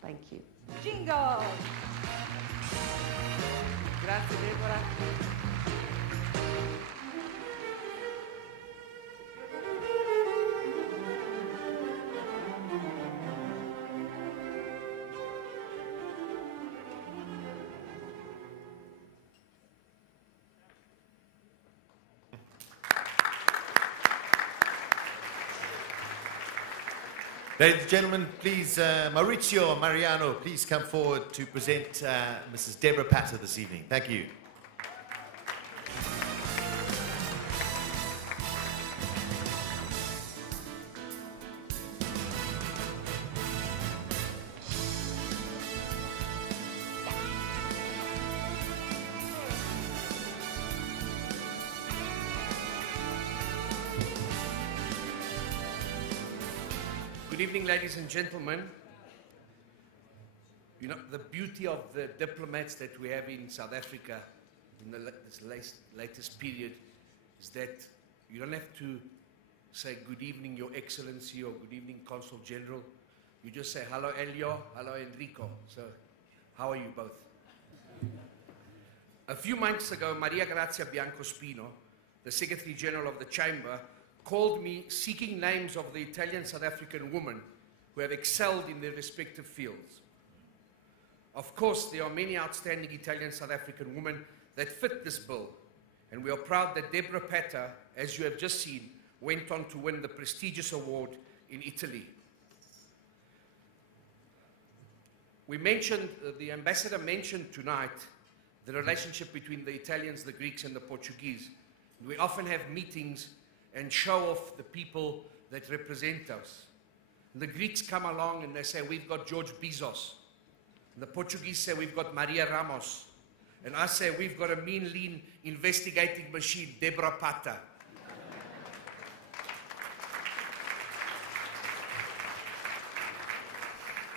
Thank you. Jingle! Grazie, Debora. Ladies and gentlemen, please, Maurizio Mariano, please come forward to present Ms Debora Patta this evening. Thank you. Good evening, ladies and gentlemen. You know, the beauty of the diplomats that we have in South Africa in this latest period is that you don't have to say good evening, Your Excellency, or good evening, Consul General. You just say hello, Elio, hello, Enrico. So, how are you both? A few months ago, Maria Grazia Biancospino, the Secretary General of the Chamber, called me seeking names of the Italian South African women who have excelled in their respective fields. Of course, there are many outstanding Italian South African women that fit this bill, and we are proud that Debora Patta, as you have just seen, went on to win the prestigious award in Italy. The ambassador mentioned tonight the relationship between the Italians, the Greeks, and the Portuguese. We often have meetings and show off the people that represent us. And the Greeks come along and they say, we've got George Bezos. And the Portuguese say, we've got Maria Ramos. And I say, we've got a mean, lean, investigating machine, Debora Patta.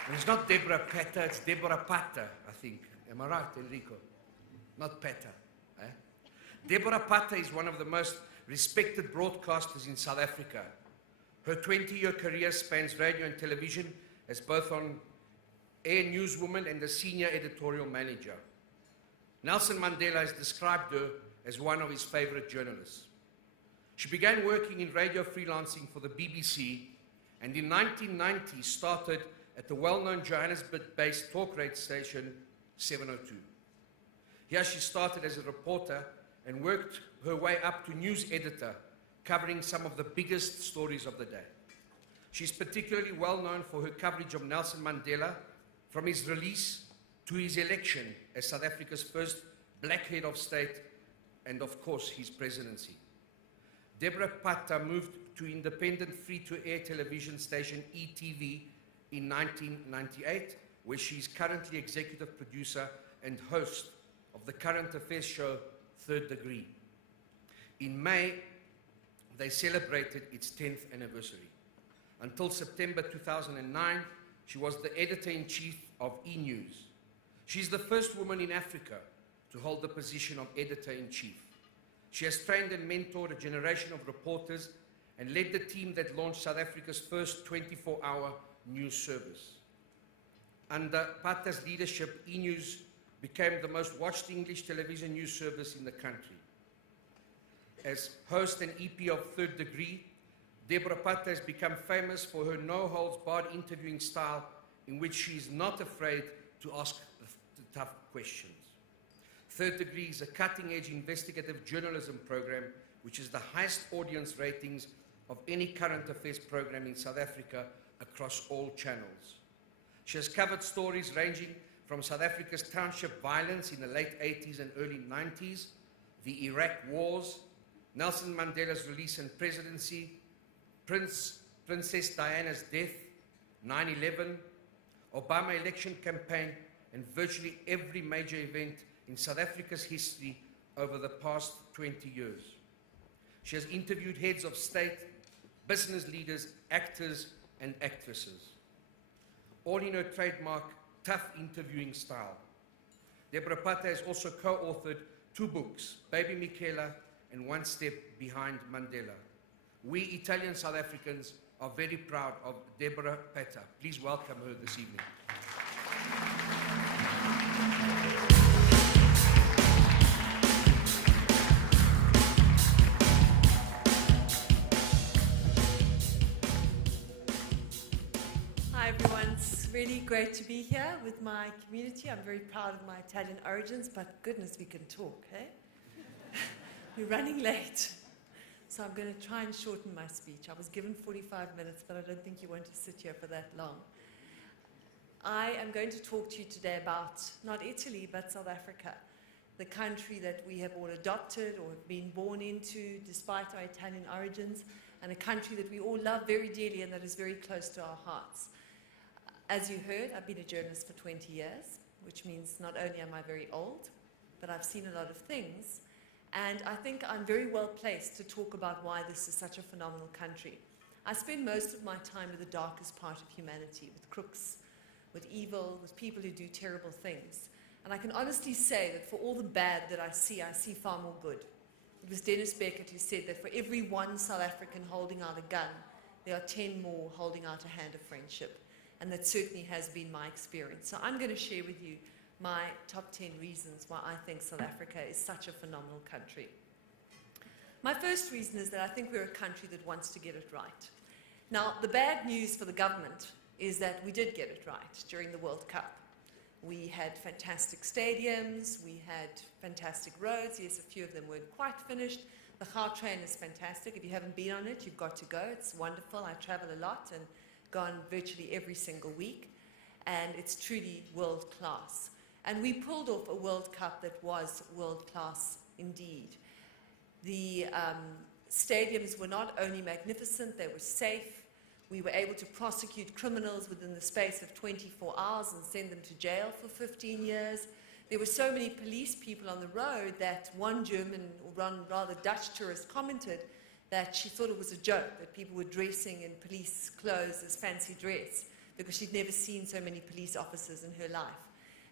And it's not Debora Patta, it's Debora Patta, I think. Am I right, Enrico? Not Patta. Eh? Debora Patta is one of the most respected broadcasters in South Africa. Her 20-year career spans radio and television as both on air newswoman and a senior editorial manager. Nelson Mandela has described her as one of his favorite journalists. She began working in radio freelancing for the BBC and in 1990 started at the well-known Johannesburg-based talk radio station 702. Here she started as a reporter and worked her way up to news editor, covering some of the biggest stories of the day. She's particularly well known for her coverage of Nelson Mandela, from his release to his election as South Africa's first black head of state, and of course his presidency. Debora Patta moved to independent free-to-air television station ETV in 1998, where she is currently executive producer and host of the current affairs show Third Degree. In May, they celebrated its 10th anniversary. Until September 2009, she was the editor-in-chief of E-News. She's the first woman in Africa to hold the position of editor-in-chief. She has trained and mentored a generation of reporters and led the team that launched South Africa's first 24-hour news service. Under Patta's leadership, E-News became the most watched English television news service in the country. As host and EP of Third Degree, Debora Patta has become famous for her no-holds-barred interviewing style in which she is not afraid to ask the tough questions. Third Degree is a cutting-edge investigative journalism program which is the highest audience ratings of any current affairs program in South Africa across all channels. She has covered stories ranging from South Africa's township violence in the late 80s and early 90s, the Iraq wars, Nelson Mandela's release and presidency, Princess Diana's death, 9/11, Obama election campaign, and virtually every major event in South Africa's history over the past 20 years. She has interviewed heads of state, business leaders, actors, and actresses, all in her trademark tough interviewing style. Debora Patta has also co-authored 2 books, Baby Michaela and One Step Behind Mandela. We Italian South Africans are very proud of Debora Patta. Please welcome her this evening. It's really great to be here with my community. I'm very proud of my Italian origins, but goodness, we can talk, eh? We're running late, so I'm going to try and shorten my speech. I was given 45 minutes, but I don't think you want to sit here for that long. I am going to talk to you today about not Italy, but South Africa, the country that we have all adopted or have been born into despite our Italian origins, and a country that we all love very dearly and that is very close to our hearts. As you heard, I've been a journalist for 20 years, which means not only am I very old, but I've seen a lot of things. And I think I'm very well placed to talk about why this is such a phenomenal country. I spend most of my time with the darkest part of humanity, with crooks, with evil, with people who do terrible things. And I can honestly say that for all the bad that I see far more good. It was Dennis Beckett who said that for every one South African holding out a gun, there are 10 more holding out a hand of friendship. And that certainly has been my experience. So I'm going to share with you my top 10 reasons why I think South Africa is such a phenomenal country. My first reason is that I think we're a country that wants to get it right. Now, the bad news for the government is that we did get it right during the World Cup. We had fantastic stadiums, we had fantastic roads. Yes, a few of them weren't quite finished. The Gautrain is fantastic. If you haven't been on it, you've got to go. It's wonderful. I travel a lot and gone virtually every single week, and it's truly world class. And we pulled off a World Cup that was world class indeed. The stadiums were not only magnificent, they were safe. We were able to prosecute criminals within the space of 24 hours and send them to jail for 15 years. There were so many police people on the road that one German, or rather Dutch tourist commented that she thought it was a joke that people were dressing in police clothes as fancy dress because she'd never seen so many police officers in her life.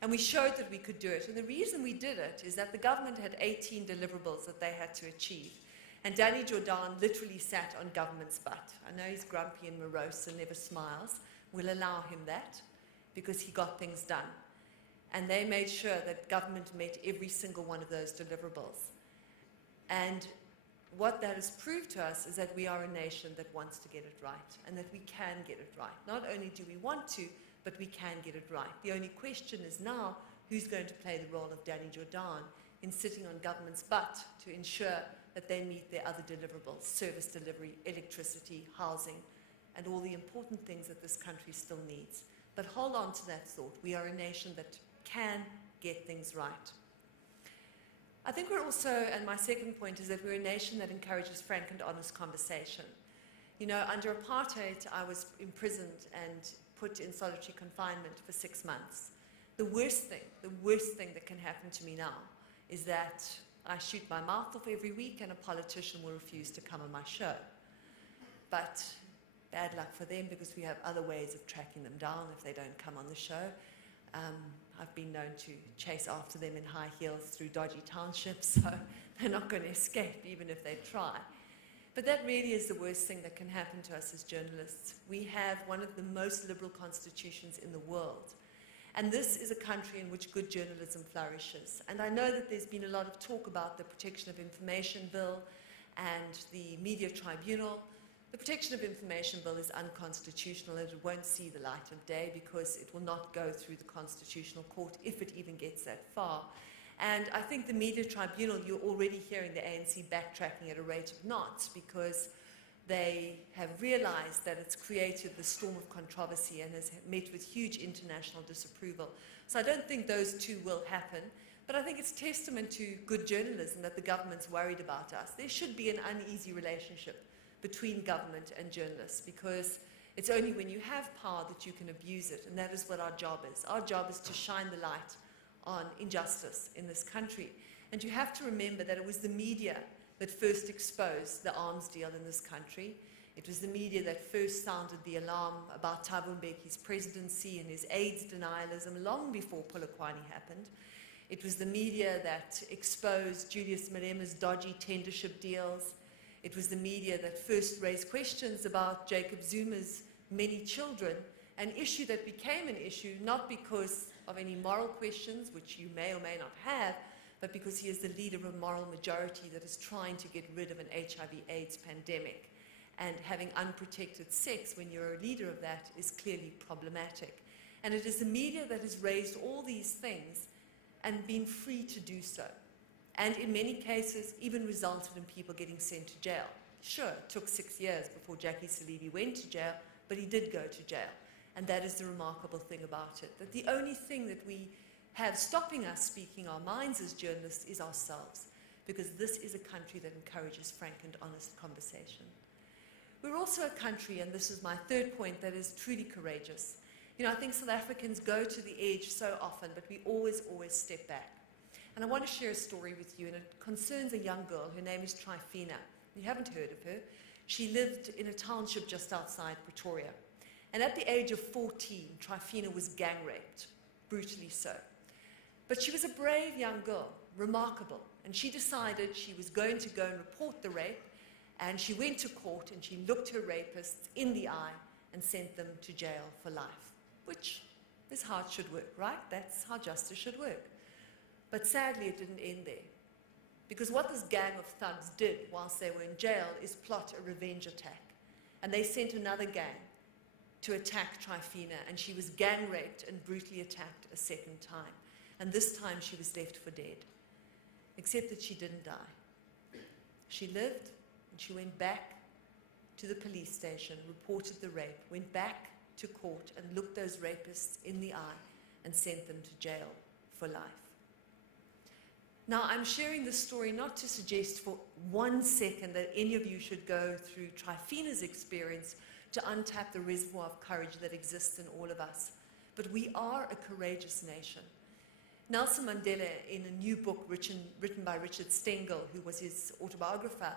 And we showed that we could do it. And the reason we did it is that the government had 18 deliverables that they had to achieve. And Danny Jordan literally sat on government's butt. I know he's grumpy and morose and never smiles. We'll allow him that because he got things done. And they made sure that government met every single one of those deliverables. And what that has proved to us is that we are a nation that wants to get it right and that we can get it right. Not only do we want to, but we can get it right. The only question is now who's going to play the role of Danny Jordan in sitting on government's butt to ensure that they meet their other deliverables, service delivery, electricity, housing, and all the important things that this country still needs. But hold on to that thought. We are a nation that can get things right. I think we're also, and my second point is that we're a nation that encourages frank and honest conversation. You know, under apartheid, I was imprisoned and put in solitary confinement for 6 months. The worst thing that can happen to me now is that I shoot my mouth off every week and a politician will refuse to come on my show. But bad luck for them because we have other ways of tracking them down if they don't come on the show. I've been known to chase after them in high heels through dodgy townships, so they're not going to escape even if they try. But that really is the worst thing that can happen to us as journalists. We have one of the most liberal constitutions in the world. And this is a country in which good journalism flourishes. And I know that there's been a lot of talk about the Protection of Information Bill and the Media Tribunal. The Protection of Information Bill is unconstitutional and it won't see the light of day because it will not go through the Constitutional Court if it even gets that far. And I think the Media Tribunal, you're already hearing the ANC backtracking at a rate of knots because they have realized that it's created the storm of controversy and has met with huge international disapproval. So I don't think those two will happen, but I think it's testament to good journalism that the government's worried about us. There should be an uneasy relationship between government and journalists because it's only when you have power that you can abuse it, and that is what our job is. Our job is to shine the light on injustice in this country. And you have to remember that it was the media that first exposed the arms deal in this country. It was the media that first sounded the alarm about Thabo Mbeki's presidency and his AIDS denialism long before Polokwane happened. It was the media that exposed Julius Malema's dodgy tendership deals. It was the media that first raised questions about Jacob Zuma's many children, an issue that became an issue not because of any moral questions, which you may or may not have, but because he is the leader of a moral majority that is trying to get rid of an HIV/AIDS pandemic. And having unprotected sex when you're a leader of that is clearly problematic. And it is the media that has raised all these things and been free to do so. And in many cases, even resulted in people getting sent to jail. Sure, it took 6 years before Jackie Salibi went to jail, but he did go to jail. And that is the remarkable thing about it, that the only thing that we have stopping us speaking our minds as journalists is ourselves, because this is a country that encourages frank and honest conversation. We're also a country, and this is my third point, that is truly courageous. You know, I think South Africans go to the edge so often, but we always step back. And I want to share a story with you, and it concerns a young girl. Her name is Trifina. You haven't heard of her. She lived in a township just outside Pretoria. And at the age of 14, Trifina was gang raped, brutally so. But she was a brave young girl, remarkable. And she decided she was going to go and report the rape. And she went to court and she looked her rapists in the eye and sent them to jail for life, which is how it should work, right? That's how justice should work. But sadly, it didn't end there. Because what this gang of thugs did whilst they were in jail is plot a revenge attack. And they sent another gang to attack Trifina, and she was gang raped and brutally attacked a second time. And this time she was left for dead. Except that she didn't die. She lived, and she went back to the police station, reported the rape, went back to court and looked those rapists in the eye and sent them to jail for life. Now, I'm sharing this story not to suggest for 1 second that any of you should go through Trifina's experience to untap the reservoir of courage that exists in all of us. But we are a courageous nation. Nelson Mandela, in a new book written by Richard Stengel, who was his autobiographer,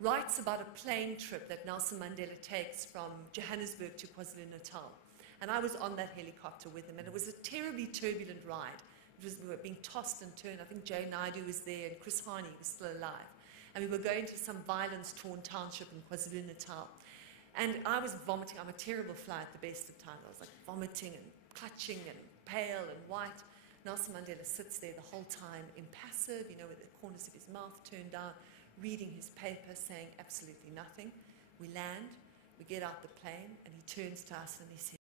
writes about a plane trip that Nelson Mandela takes from Johannesburg to KwaZulu-Natal. And I was on that helicopter with him, and it was a terribly turbulent ride. We were being tossed and turned. I think Jay Naidu was there, and Chris Hani was still alive. And we were going to some violence-torn township in KwaZulu-Natal. And I was vomiting. I'm a terrible fly at the best of times. I was like vomiting and clutching and pale and white. Nelson Mandela sits there the whole time, impassive, you know, with the corners of his mouth turned down, reading his paper, saying absolutely nothing. We land, we get out the plane, and he turns to us and he says,